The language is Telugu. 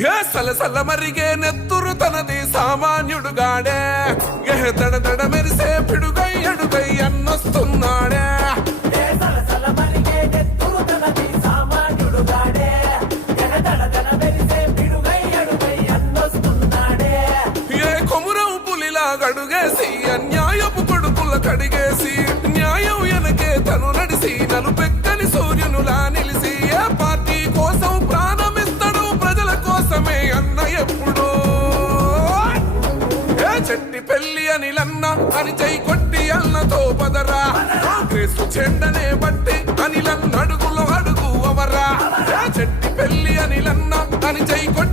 ఏ సలసల మరిగే నెత్తురు తనది సామాన్యుడుగాడే ఏ దడ దడ మెరిసే పిడుగై అడుగై అన్నొస్తున్నాడే ఏ కొమురం పులిలా గడుగేసి అన్యాయపు కొడుకుల కడిగేసి న్యాయం వెనకే తను నడిసి నలుపెక్కని సూర్యునులా నిలిసి ఏ పార్టీ కోసం ప్రాణమిస్తాడు ప్రజల కోసమే అన్న ఎప్పుడు ఏ చెట్టి పెళ్లి అనిలన్న అని చై కొట్టి అన్నతో పదరా కాంగ్రెస్ చెండనే బట్టి అనిలన్న అడుగులో అడుగు అవరా ఏ చెట్టి పెళ్లి అనిలన్న అని చై కొట్టి